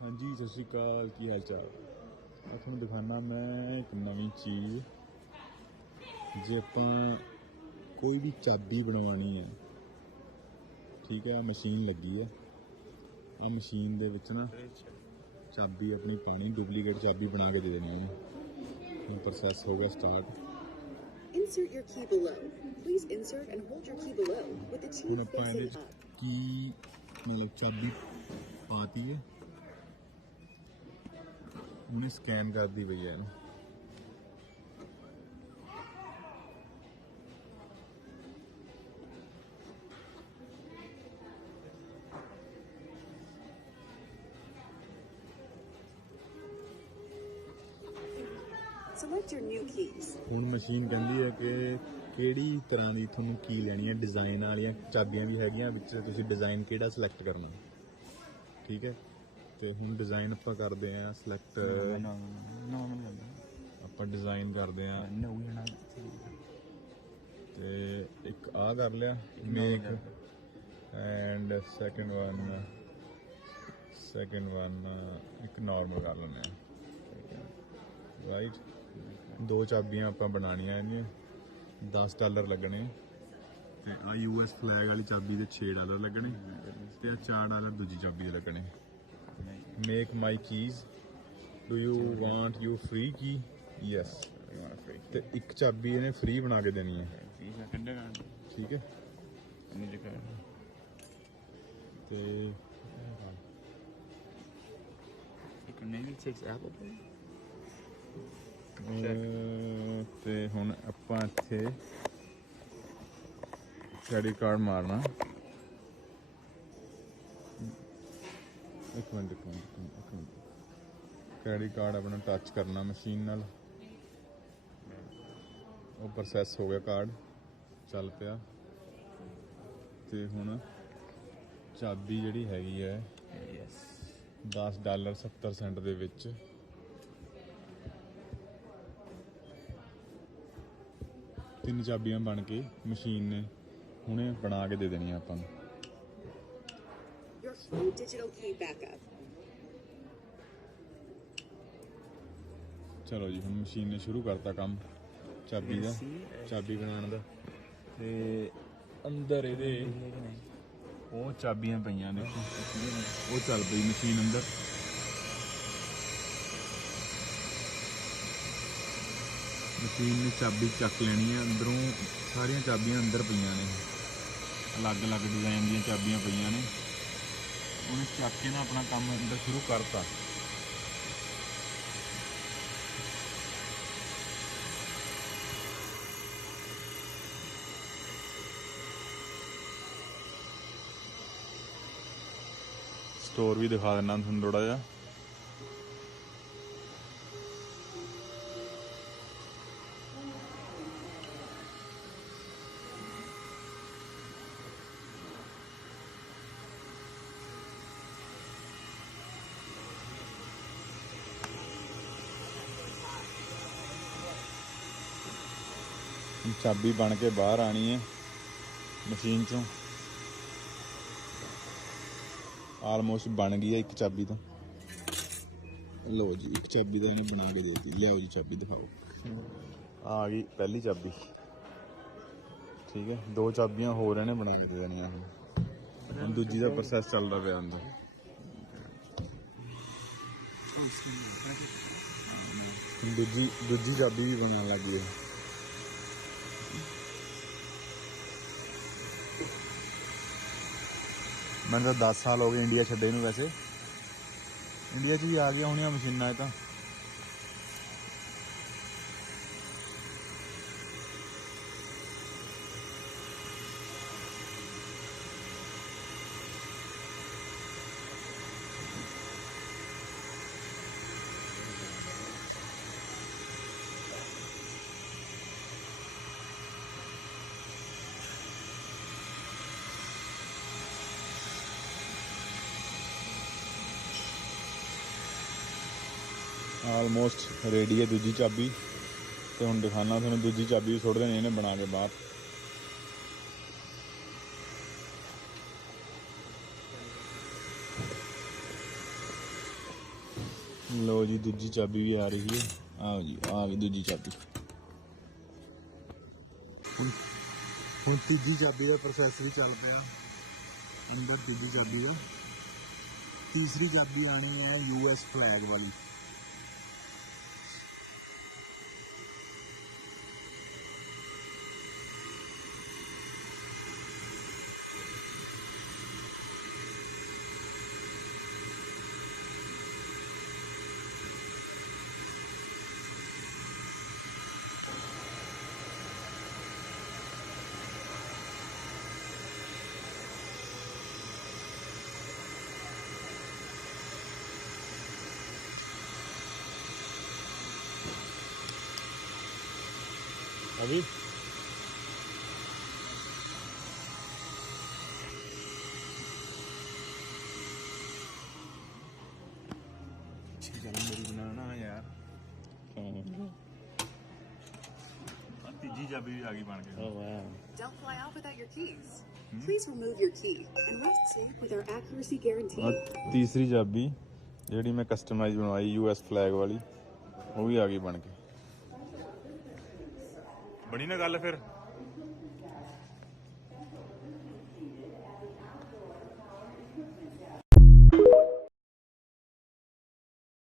ਹਾਂਜੀ ਸਤਿ ਸ਼੍ਰੀ ਅਕਾਲ। ਕੀ ਹਾਲ ਚਾਲ? ਆ ਤੁਹਾਨੂੰ ਦਿਖਾਣਾ ਮੈਂ ਇੱਕ ਨਵੀਂ ਚੀਜ਼। ਜੇ ਆਪਾਂ ਕੋਈ ਵੀ ਚਾਬੀ ਬਣਵਾਣੀ ਹੈ ਠੀਕ ਹੈ ਮਸ਼ੀਨ ਲੱਗੀ ਹੈ। ਆ ਮਸ਼ੀਨ ਦੇ ਵਿੱਚ ਨਾ ਚਾਬੀ ਆਪਣੀ ਪਾਣੀ ਡੁਪਲੀਕੇਟ ਚਾਬੀ ਬਣਾ ਕੇ ਦੇ ਦੇਣੀ ਹੈ। ਹੁਣ ਪ੍ਰੋਸੈਸ ਹੋ ਗਿਆ start Insert your key below. Please insert and hold your key below with the teeth facing up. ਕੀ ਮਤਲਬ ਚਾਬੀ ਪਾਤੀ ਹੈ? ਉਹਨੇ ਸਕੈਨ ਕਰਦੀ ਪਈ ਹੈ ਇਹਨੂੰ। Select your new keys. ਹੁਣ ਮਸ਼ੀਨ ਕਹਿੰਦੀ ਹੈ ਕਿ ਕਿਹੜੀ ਤਰ੍ਹਾਂ ਦੀ ਤੁਹਾਨੂੰ ਕੀ ਲੈਣੀ ਹੈ ਡਿਜ਼ਾਈਨ ਵਾਲੀਆਂ ਚਾਬੀਆਂ ਵੀ ਹੈਗੀਆਂ ਵਿੱਚ ਤੁਸੀਂ ਡਿਜ਼ਾਈਨ ਕਿਹੜਾ ਸਿਲੈਕਟ ਕਰਨਾ। ਠੀਕ ਹੈ? ਤੇ ਹੁਣ ਡਿਜ਼ਾਈਨ ਆਪਾਂ ਕਰਦੇ ਆਂ ਸਿਲੈਕਟ ਆਪਾਂ ਡਿਜ਼ਾਈਨ ਕਰਦੇ ਆਂ not. ਤੇ ਇੱਕ ਆ ਕਰ ਲਿਆ make and second one second one ਇੱਕ ਨਾਰਮਲ ਕਰ ਆ ਰਾਈਟ ਦੋ ਚਾਬੀਆਂ ਆਪਾਂ ਬਣਾਉਣੀਆਂ ਇਹਦੀਆਂ। 10 ਡਾਲਰ ਲੱਗਣੇ। ਤੇ ਆ ਯੂਐਸ ਫਲੈਗ ਵਾਲੀ ਚਾਬੀ ਦੇ 6 ਡਾਲਰ ਲੱਗਣੇ। ਤੇ ਆ 4 ਡਾਲਰ ਦੂਜੀ ਚਾਬੀ ਦੇ ਲੱਗਣੇ। Make my keys do you want you free key yes You want a free? ਤੇ ਇੱਕ ਚਾਬੀ ਇਹਨੇ ਫ੍ਰੀ ਬਣਾ ਕੇ ਦੇਣੀ ਹੈ. ਠੀਕ ਹੈ to go. ਤੇ You can maybe takes Apple Pay. ਅਹ, ਤੇ ਹੁਣ ਆਪਾਂ ਇੱਥੇ ਕ੍ਰੈਡਿਟ ਕਾਰਡ ਮਾਰਨਾ ਇੱਕ ਮਿੰਟ ਇੱਕ ਮਿੰਟ ਇੱਕ ਮਿੰਟ, ਇੱਕ ਮਿੰਟ। ਕ੍ਰੈਡਿਟ ਕਾਰਡ ਆਪਣਾ ਟੱਚ ਕਰਨਾ ਮਸ਼ੀਨ ਨਾਲ। ਉਹ ਪ੍ਰੋਸੈਸ ਹੋ ਗਿਆ ਕਾਰਡ ਚੱਲ ਪਿਆ। ਤੇ ਹੁਣ ਚਾਬੀ ਜਿਹੜੀ ਹੈਗੀ ਹੈ Yes. 10 ਡਾਲਰ 70 ਸੈਂਟ ਦੇ ਵਿੱਚ। ਤਿੰਨ ਚਾਬੀਆਂ ਬਣ ਕੇ ਮਸ਼ੀਨ ਨੇ ਹੁਣੇ ਬਣਾ ਕੇ ਦੇ ਦੇਣੀਆਂ ਆਪਾਂ ਨੂੰ। Your digital key backup. ਚਲੋ ਜੀ ਹੁਣ ਮਸ਼ੀਨ ਨੇ ਸ਼ੁਰੂ ਕਰਤਾ ਕੰਮ। ਚਾਬੀ ਦਾ ਚਾਬੀ ਬਣਾਉਣ ਦਾ। ਤੇ ਅੰਦਰ ਇਹਦੇ ਉਹ ਚਾਬੀਆਂ ਪਈਆਂ ਦੇਖੋ ਉਹ ਚੱਲ ਪਈ ਮਸ਼ੀਨ ਅੰਦਰ। ਮਸ਼ੀਨ ਨੇ ਚਾਬੀ ਚੱਕ ਲੈਣੀ ਹੈ ਅੰਦਰੋਂ ਸਾਰੀਆਂ ਚਾਬੀਆਂ ਅੰਦਰ ਪਈਆਂ ਨੇ। ਅਲੱਗ-ਅਲੱਗ ਡਿਜ਼ਾਈਨ ਦੀਆਂ ਚਾਬੀਆਂ ਪਈਆਂ ਨੇ। ਉਹਨੇ ਚੱਕ ਕੇ ਨਾ ਆਪਣਾ ਕੰਮ ਅੰਦਰ ਸ਼ੁਰੂ ਕਰਤਾ। ਸਟੋਰ ਵੀ ਦਿਖਾ ਦਿੰਦਾ ਤੁਹਾਨੂੰ ਥੋੜਾ ਜਿਹਾ। ਚਾਬੀ ਬਣ ਕੇ ਬਾਹਰ ਆਣੀ ਹੈ ਮਸ਼ੀਨ ਚੋਂ। ਆਲਮੋਸਟ ਬਣ ਗਈ ਹੈ ਇੱਕ ਚਾਬੀ ਤਾਂ। ਲਓ ਜੀ, ਇੱਕ ਚਾਬੀ ਦਾ ਉਹਨੇ ਬਣਾ ਕੇ ਦੇ ਦਿੱਤੀ। ਲਿਆਓ ਜੀ ਚਾਬੀ, ਦਿਖਾਓ। ਆ ਗਈ ਪਹਿਲੀ ਚਾਬੀ। ਠੀਕ ਹੈ, ਦੋ ਚਾਬੀਆਂ ਹੋਰ ਇਹਨੇ ਬਣਾ ਕੇ ਦੇਣੀਆਂ ਹੁਣ। ਦੂਜੀ ਦਾ ਪ੍ਰੋਸੈਸ ਚੱਲਦਾ ਪਿਆ ਅੰਦਰ। ਦੂਜੀ ਦੂਜੀ ਚਾਬੀ ਵੀ ਬਣਾਉਣ ਲੱਗੀ ਹੈ। ਮੈਨੂੰ ਤਾਂ 10 ਸਾਲ ਹੋ ਗਏ ਇੰਡੀਆ ਛੱਡੇ ਨੂੰ ਵੈਸੇ। ਇੰਡੀਆ 'ਚ ਵੀ ਆ ਗਿਆ ਹੋਣੀਆਂ ਮਸ਼ੀਨਾਂ ਇਹ ਤਾਂ। ਆਲਮੋਸਟ ਰੈਡੀ ਹੈ ਦੂਜੀ ਚਾਬੀ। ਤੇ ਹੁਣ ਦਿਖਾਣਾ ਤੁਹਾਨੂੰ ਦੂਜੀ ਚਾਬੀ ਵੀ ਸੁੱਟ ਦੇਣੀ, ਇਹਨੇ ਬਣਾ ਕੇ ਬਾਹਰ। ਲੋ ਜੀ, ਦੂਜੀ ਚਾਬੀ ਵੀ ਆ ਰਹੀ ਹੈ। ਆਓ ਜੀ ਆ ਗਈ ਦੂਜੀ ਚਾਬੀ। ਹੁਣ ਤੀਜੀ ਚਾਬੀ ਦਾ ਪ੍ਰੋਸੈਸ ਵੀ ਚੱਲ ਪਿਆ। ਅੰਦਰ ਤੀਜੀ ਚਾਬੀ ਦਾ। ਤੀਸਰੀ ਚਾਬੀ ਆਣੀ ਹੈ ਯੂਐਸ ਫਲੈਗ ਵਾਲੀ। अभी ਮੇਰੀ ਬਣਾਣਾ ਯਾਰ ਆਹ ਤੀਜੀ ਚਾਬੀ ਵੀ ਆ ਗਈ ਬਣ ਕੇ Oh wow. Don't fly off without your keys. Please remove your key and rest safe with our accuracy guarantee. ਆਹ ਤੀਸਰੀ ਚਾਬੀ ਜਿਹੜੀ ਮੈਂ ਕਸਟਮਾਈਜ਼ ਬਣਵਾਈ ਯੂਐਸ ਫਲੈਗ ਵਾਲੀ ਉਹ ਵੀ ਆ ਗਈ ਬਣ ਕੇ ਬਣੀ ਨਾ ਗੱਲ ਫਿਰ?